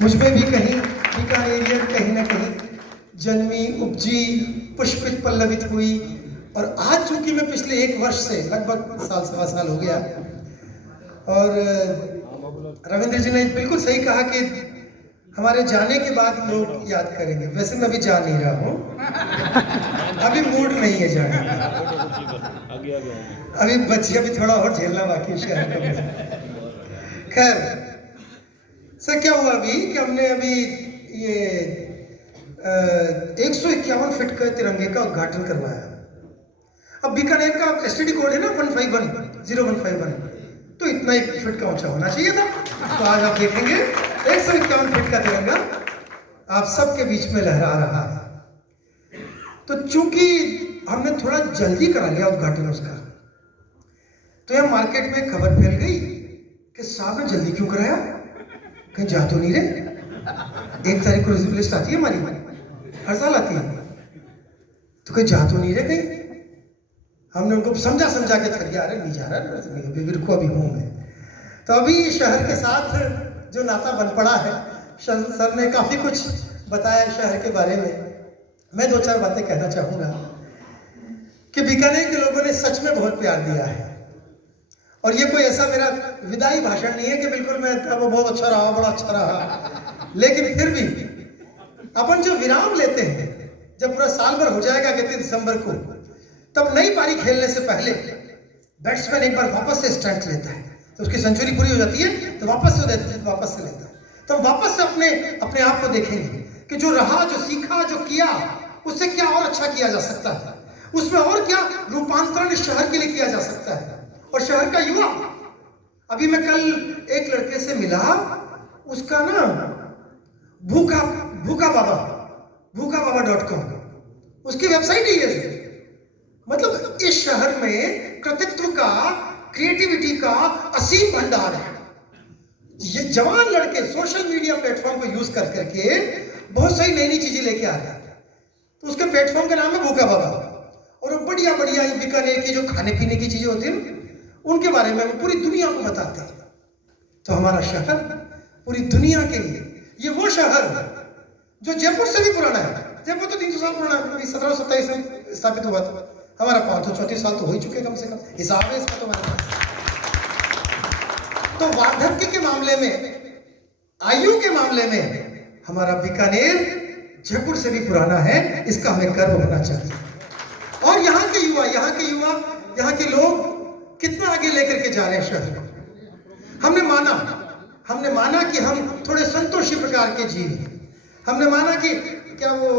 मुझमें भी कहीं बीकानेरियन कहीं ना कहीं जन्मी, उपजी, पुष्पित, पल्लवित हुई। और आज चूंकि मैं पिछले 1 वर्ष से लगभग साल सवा साल हो गया, और रविंद्र जी ने बिल्कुल सही कहा कि हमारे जाने के बाद लोग याद करेंगे। वैसे मैं अभी जा नहीं रहा हूँ, अभी मूड नहीं है जाने का, अभी बच्चियां भी थोड़ा और झेलना बाकी शहर का। खैर सर, क्या हुआ अभी कि हमने अभी ये 151 फीट का तिरंगे का उद्घाटन करवाया। अब बीकानेर का एसटीडी कोड है ना 151, तो इतना ही फीट का ऊंचा होना चाहिए था। तो आज आप देखेंगे 151 फीट का तिरंगा आप सबके बीच में लहरा रहा है। तो चूंकि हमने थोड़ा जल्दी करा लिया उद्घाटन उसका, तो यह मार्केट में खबर फैल गई कि साहब ने जल्दी क्यों कराया, कहीं जा तो नहीं रहे। 1 तारीख को रिजल्ट लिस्ट आती है हमारी, हर साल आती है, तो कहीं जा तो नहीं रहे कहीं। हमने उनको समझा के थक गया, अरे नहीं जा रहा, बिल्कुल अभी हूँ मैं। तो अभी शहर के साथ जो नाता बन पड़ा है, सर ने काफ़ी कुछ बताया शहर के बारे में। मैं 2-4 बातें कहना चाहूँगा कि बीकानेर के लोगों ने सच में बहुत प्यार दिया है। और ये कोई ऐसा मेरा विदाई भाषण नहीं है कि बिल्कुल मैं वो बहुत अच्छा रहा, बड़ा अच्छा रहा। लेकिन फिर भी अपन जो विराम लेते हैं, जब पूरा साल भर हो जाएगा 31 दिसंबर को, तब नई पारी खेलने से पहले बैट्समैन एक बार वापस से स्ट्राइक लेता है, तो उसकी सेंचुरी पूरी हो जाती है तो वापस से लेता है। तो हम वापस से अपने आप को देखेंगे कि जो रहा, जो सीखा, जो किया, उससे क्या और अच्छा किया जा सकता है, उसमें और क्या रूपांतरण शहर के लिए किया जा सकता है। और शहर का युवा, अभी मैं कल एक लड़के से मिला, उसका ना भूखा बाबा.com उसकी वेबसाइट ही है। मतलब इस शहर में कृतित्व का, क्रिएटिविटी का असीम भंडार है। ये जवान लड़के सोशल मीडिया प्लेटफॉर्म को यूज कर करके बहुत सारी नई चीजें लेके आ रहे हैं। तो उसके प्लेटफॉर्म का नाम है भूखा बाबा, और वो बढ़िया बीकानेर की जो खाने पीने की चीजें होती है उनके बारे में वो पूरी दुनिया को बताते हैं। तो हमारा शहर पूरी दुनिया के लिए, ये वो शहर जो जयपुर से भी पुराना है। जयपुर तो 300 साल पुराना है, 1727 में स्थापित हुआ था। हमारा 534 साल तो हो ही चुके कम से कम, हिसाब है इसका तो हमारे पास। तो वार्धक्य के मामले में, आयु के मामले में हमारा बीकानेर जयपुर से भी पुराना है, इसका हमें गर्व होना चाहिए। और यहाँ के युवा, यहाँ के लोग कितना आगे लेकर के जा रहे हैं शहर को। हमने माना कि हम थोड़े संतोषी प्रकार के जीव हैं। हमने माना कि क्या वो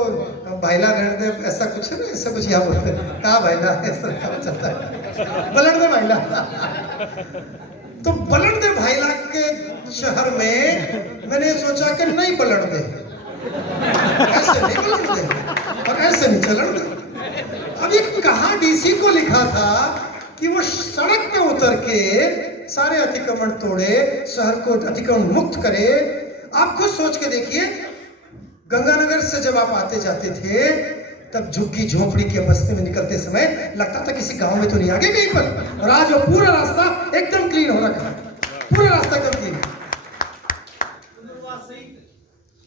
भाईला रहने दे, ऐसा कुछ है ना, ऐसा कुछ यहाँ बोलते हैं, कहा भाईला, ऐसा चलता है, बलट दे भाईला। तो बलट दे भाईला के शहर में मैंने सोचा कि नहीं बलट दे, ऐसे नहीं बलट दे और ऐसे नहीं चलने दे। अब ये कहाँ डीसी को लिखा था कि वो सड़क पे उतर के सारे अतिक्रमण तोड़े, शहर को अतिक्रमण मुक्त करे। आप खुद सोच के देखिए, गंगानगर से जब आप आते जाते थे, तब झुग्गी झोपड़ी के बस्ती में निकलते समय लगता था किसी गांव में तो नहीं आगे कहीं पर। और आज वो पूरा रास्ता एकदम क्लीन हो रखा है, पूरा रास्ता एकदम क्लीन।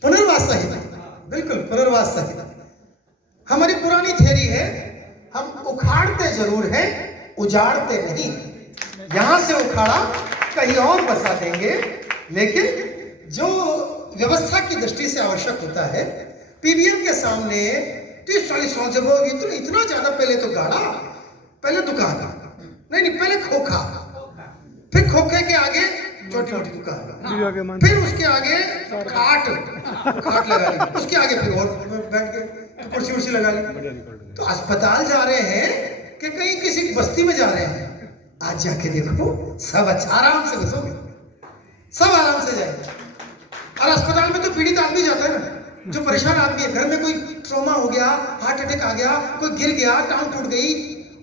पुनर्वास सहित, बिल्कुल पुनर्वास सहित। हमारी पुरानी थियरी है, हम उखाड़ते जरूर हैं, उजाड़ते नहीं। यहां से उखाड़ा कहीं और बसा देंगे, लेकिन जो व्यवस्था की दृष्टि से आवश्यक होता है, पीवीएम के सामने 30-40 साल से वो इतना ज्यादा, पहले तो गाड़ा, पहले दुकान, नहीं पहले खोखा, फिर खोखे के आगे छोटी मोटी दुकान, फिर उसके आगे खाट लगा ली, उसके आगे फिर और बैठ के कुर्सी उर्सी लगा ली। तो अस्पताल जा रहे हैं कि कहीं किसी बस्ती में जा रहे हैं, आज जाके देखो सब अच्छा आराम से घुसोगे, सब आराम से जाएंगे। और अस्पताल में तो पीड़ित आदमी जाता है ना, जो परेशान आदमी है, घर में कोई ट्रॉमा हो गया, हार्ट अटैक आ गया, कोई गिर गया, टांग टूट गई,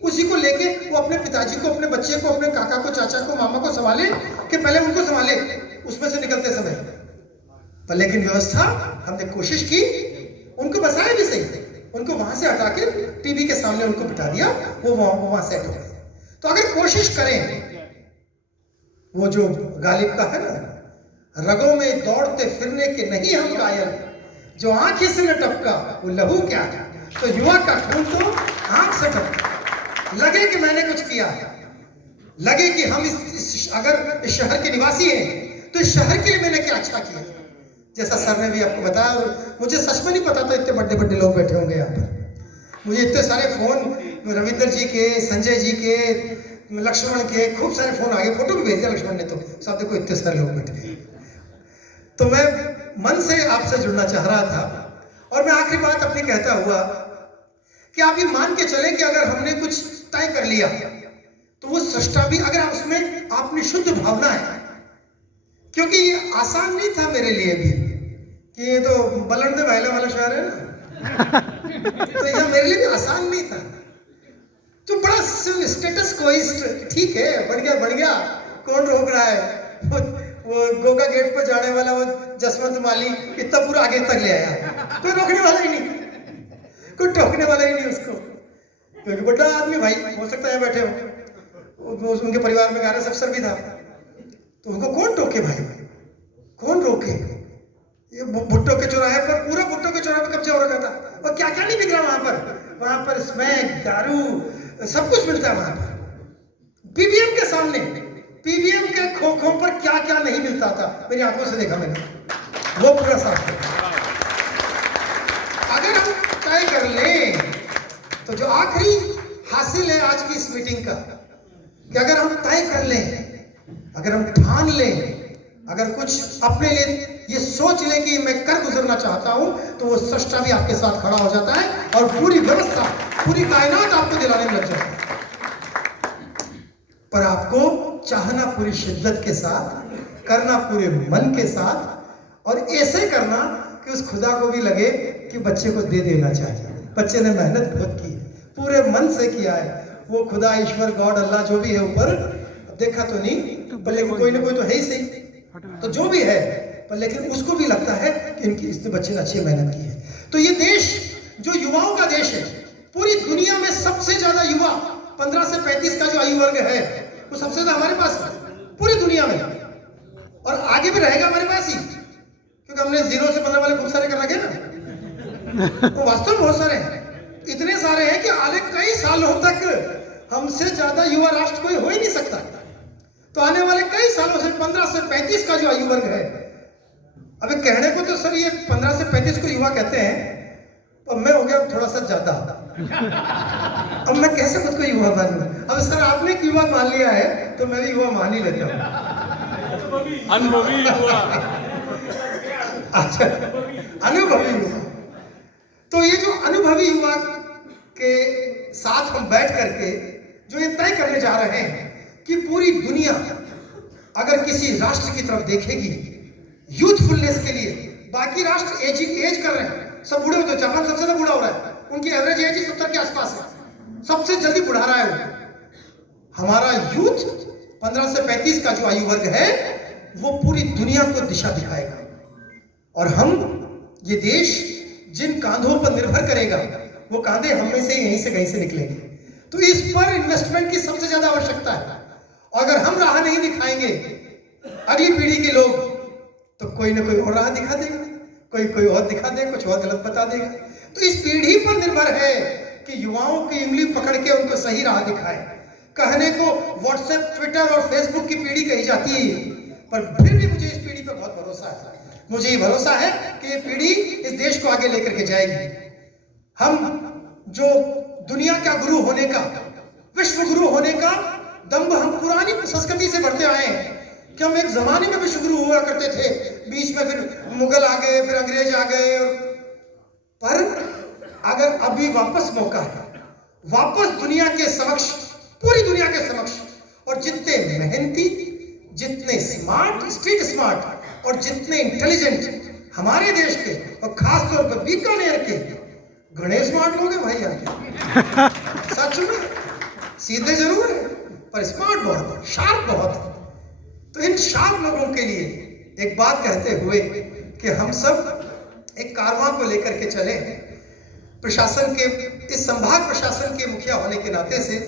उसी को लेके वो अपने पिताजी को, अपने बच्चे को, अपने काका को, चाचा को, मामा को संभाले कि पहले उनको संभाले उसमें से निकलते समय। पर लेकिन व्यवस्था हमने कोशिश की, उनको बसाया भी सही, उनको वहां से हटा के टीवी के सामने उनको बिठा दिया, वो वहां सेट हो गए। तो अगर कोशिश करें, वो जो गालिब का है ना, रगों में दौड़ते फिरने के नहीं हम कायल, जो आंख से न टपका वो लहू क्या है। तो युवा का खून तो आंख से टपका, लगे कि मैंने कुछ किया, लगे कि हम अगर इस शहर के निवासी हैं तो इस शहर के लिए मैंने क्या अच्छा किया। जैसा सर ने भी आपको बताया, और मुझे सच में नहीं पता था इतने बड़े बड़े लोग बैठे होंगे यहाँ पर। मुझे इतने सारे फोन रविंदर जी के, संजय जी के, लक्ष्मण के, खूब सारे फोन आ गए, फोटो भी भेज दिया लक्ष्मण ने, तो सब देखो इतने सारे लोग बैठे हैं। तो मैं मन से आपसे जुड़ना चाह रहा था, और मैं आखिरी बात अपनी कहता हुआ कि आप ये मान के चलें कि अगर हमने कुछ तय कर लिया तो वो सृष्टा भी, अगर आप उसमें आपने शुद्ध भावना है, क्योंकि ये आसान नहीं था मेरे लिए भी कि ये तो बलंदे महिला वाला शहर है ना, तो यह मेरे लिए भी आसान नहीं था। तो बड़ा स्टेटस कोइस्ट, ठीक है बढ़ गया, कौन रोक रहा है। वो गोगा गेट पर जाने वाला वो जसवंत माली इतना पूरा आगे तक ले आया, कोई रोकने वाला ही नहीं, कोई टोकने वाला ही नहीं उसको, क्योंकि बड़ा आदमी भाई, हो सकता है बैठे हो, उनके परिवार में गाना अफसर भी था, तो उनको कौन टोके भाई, कौन रोके। ये भुट्टो के चौराहे पर, पूरा भुट्टो के चौराहे पर कब्जा हो रखा था, और क्या क्या नहीं बिक रहा वहां पर स्मैक, दारू, सब कुछ मिलता है वहां पर। पीवीएम के सामने, पीवीएम के खोखों पर क्या क्या नहीं मिलता था, मेरी आंखों से देखा मैंने, वो पूरा साफ है। अगर हम तय कर लें तो जो आखिरी हासिल है आज की इस मीटिंग का, कि अगर हम तय कर लें, अगर हम ठान लें, अगर कुछ अपने लिए ये सोच लें कि मैं कर गुजरना चाहता हूं, तो वो सृष्टा भी आपके साथ खड़ा हो जाता है और पूरी व्यवस्था, पूरी कायनात आपको दिलाने में लग जाती है। पर आपको चाहना पूरी शिद्दत के साथ, करना पूरे मन के साथ, और ऐसे करना कि उस खुदा को भी लगे कि बच्चे को दे देना चाहिए, बच्चे ने मेहनत बहुत की, पूरे मन से किया है। वो खुदा, ईश्वर, गॉड, अल्लाह जो भी है ऊपर, देखा तो नहीं पर लेकिन कोई ना कोई तो है ही सही, तो जो भी है पर लेकिन उसको भी लगता है कि इनकी इसने बच्चे ने अच्छी मेहनत की है। तो ये देश जो युवाओं का देश है, पूरी दुनिया में सबसे ज्यादा युवा 15 से 35 का जो आयु वर्ग है वो सबसे ज्यादा हमारे पास है पूरी दुनिया में, और आगे भी रहेगा हमारे पास ही, क्योंकि हमने 0 से 15 वाले खूब सारे कर रखे ना, वो वास्तव में बहुत सारे हैं, इतने सारे हैं कि आगे कई सालों तक हमसे ज्यादा युवा राष्ट्र कोई हो ही नहीं सकता। तो आने वाले कई सालों से 15 से 35 का जो आयु वर्ग है, अभी कहने को तो सर ये 15 से 35 को युवा कहते हैं, पर मैं हो गया थोड़ा सा ज्यादा, अब मैं कैसे खुद को युवा मानूं। अब सर आपने एक युवा मान लिया है तो मैं भी युवा मान ही लेता हूं, अनुभवी युवा। अच्छा, अनुभवी युवा। तो ये जो अनुभवी युवा के साथ हम बैठ करके जो ये तय करने जा रहे हैं कि पूरी दुनिया अगर किसी राष्ट्र की तरफ देखेगी यूथफुलनेस के लिए, बाकी राष्ट्र एज कर रहे हैं, सब बूढ़े होते हैं, जापान सबसे ज्यादा बूढ़ा हो रहा है, उनकी एवरेज एज 70 के आसपास है, सबसे जल्दी बुढ़ा रहा है वो। हमारा यूथ 15 से 35 का जो आयु वर्ग है वो पूरी दुनिया को दिशा दिखाएगा, और हम ये देश जिन कांधों पर निर्भर करेगा वो कांधे हम में से यहीं से कहीं से निकलेंगे। तो इस पर इन्वेस्टमेंट की सबसे ज्यादा आवश्यकता है। अगर हम राह नहीं दिखाएंगे अगली पीढ़ी के लोग, तो कोई ना कोई और राह दिखा देगा, कोई और दिखा देगा, कुछ और गलत बता देगा। तो इस पीढ़ी पर निर्भर है कि युवाओं की उंगली पकड़ के उनको सही राह दिखाए। कहने को व्हाट्सएप, ट्विटर और फेसबुक की पीढ़ी कही जाती है, पर फिर भी मुझे इस पीढ़ी पर बहुत भरोसा है। मुझे ये भरोसा है कि ये पीढ़ी इस देश को आगे लेकर के जाएगी। हम जो दुनिया का गुरु होने का, विश्व गुरु होने का दम्भ हम पुरानी संस्कृति से बढ़ते आए हैं कि हम एक जमाने में विश्व गुरु हुआ करते थे, बीच में फिर मुगल आ गए, फिर अंग्रेज आ गए, पर अगर अभी वापस मौका है, वापस दुनिया के समक्ष, पूरी दुनिया के समक्ष, और जितने मेहनती, जितने स्मार्ट, स्ट्रीट स्मार्ट और जितने इंटेलिजेंट हमारे देश के और खास तौर पर बीकानेर के गणेश स्मार्ट लोग हैं भाई यहाँ के, सच में सीधे जरूर है पर स्मार्ट बहुत है, शार्प बहुत है। तो इन शार्प लोगों के लिए एक बात कहते हुए कि हम सब एक कारवां को लेकर के चले। प्रशासन के, इस संभाग प्रशासन के मुखिया होने के नाते से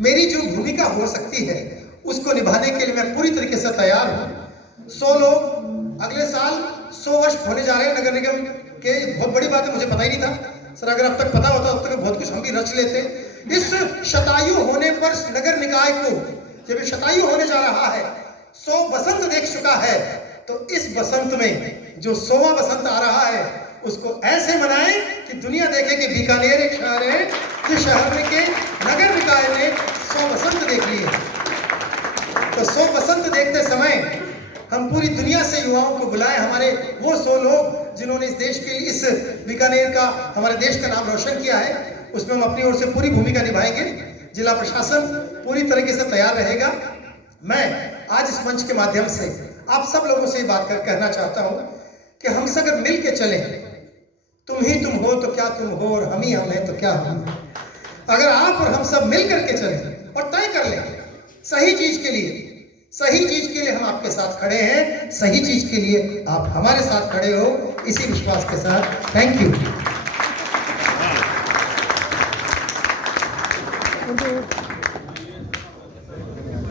मेरी जो भूमिका हो सकती है उसको निभाने के लिए मैं पूरी तरीके से तैयार हूँ। 100 लोग 100 वर्ष होने जा रहे हैं नगर निगम के। बहुत बड़ी बात है, मुझे पता ही नहीं था सर। अगर अब तक पता होता तब तक बहुत कुछ हम भी रच लेते। इस शतायु होने पर नगर निकाय को, जब शतायु होने जा रहा है, 100 बसंत देख चुका है, तो इस बसंत में जो 100वां बसंत आ रहा है उसको ऐसे मनाएं कि दुनिया देखे कि बीकानेर एक शहर है जिस शहर में के नगर निकाय ने 100 बसंत देख लिए। तो 100 बसंत देखते समय हम पूरी दुनिया से युवाओं को बुलाएं, हमारे वो 100 लोग जिन्होंने इस देश के लिए, इस बीकानेर का, हमारे देश का नाम रोशन किया है, उसमें हम अपनी ओर से पूरी भूमिका निभाएंगे। जिला प्रशासन पूरी तरीके से तैयार रहेगा। मैं आज इस मंच के माध्यम से आप सब लोगों से ये बात कहना चाहता हूं कि हम सब अगर मिल के चलें, तुम ही तुम हो तो क्या तुम हो, और हम ही हम हैं तो क्या हम हैं। अगर आप और हम सब मिल करके चलें और तय कर लें सही चीज के लिए, सही चीज के लिए हम आपके साथ खड़े हैं, सही चीज के लिए आप हमारे साथ खड़े हो, इसी विश्वास के साथ थैंक यू।